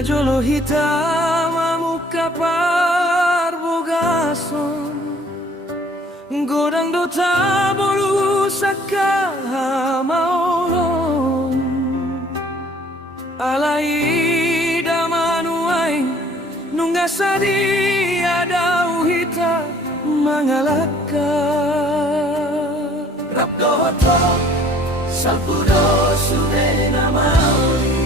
Najolo hitam muka parbogason Godang dota bolu saka maulon Alai damanuai nunga sadi adau hita mangalaka Rabdoto salpudo sune namaui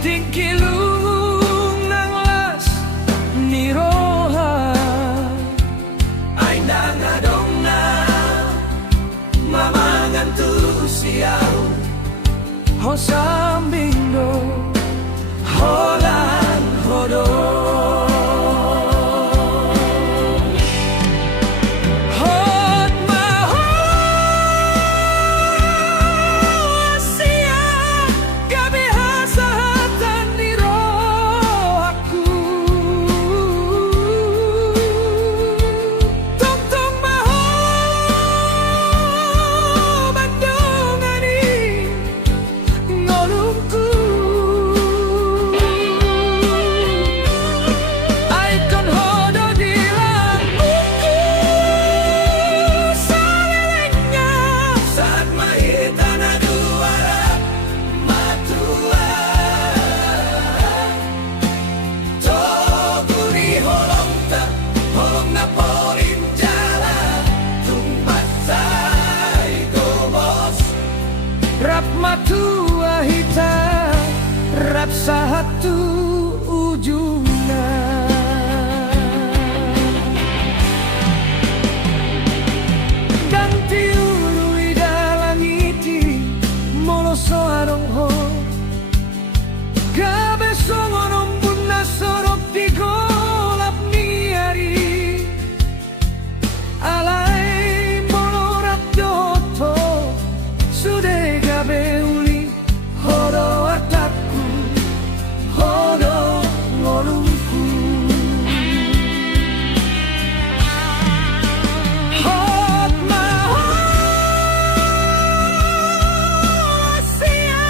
Ditingkilung ng las ni Roha ay nangadong na mamangan tu siyaw ho sambindo holan hodo Rap matua hita, rap satu ujungna Dan tiului dalangiti moloso arong ho Gabe songonom bunna sorok digolap miari Alai molorak joto sudah beuli hodo ataku hodo ngolungku hot maho asia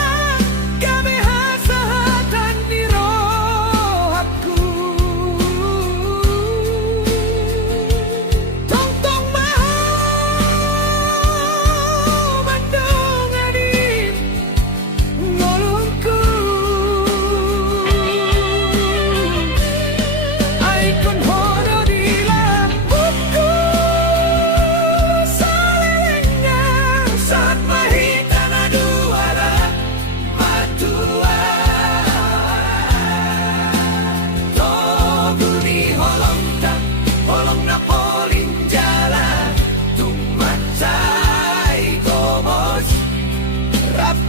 gabe hasahatan di rohaku tong tong maho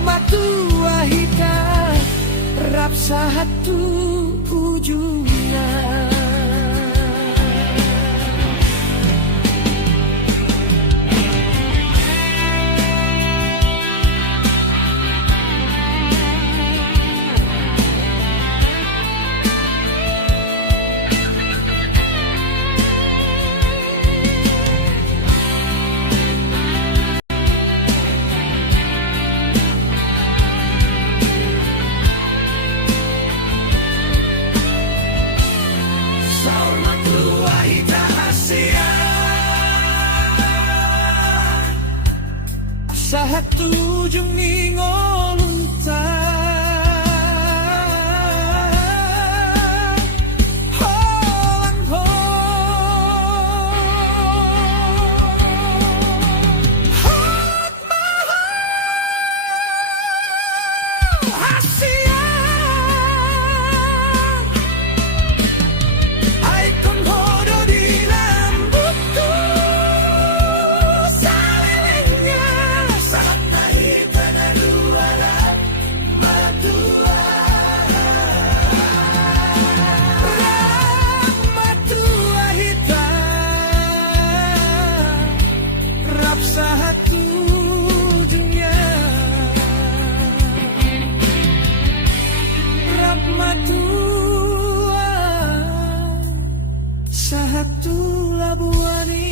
Matua hita rap satu ujungnya sahatu labuani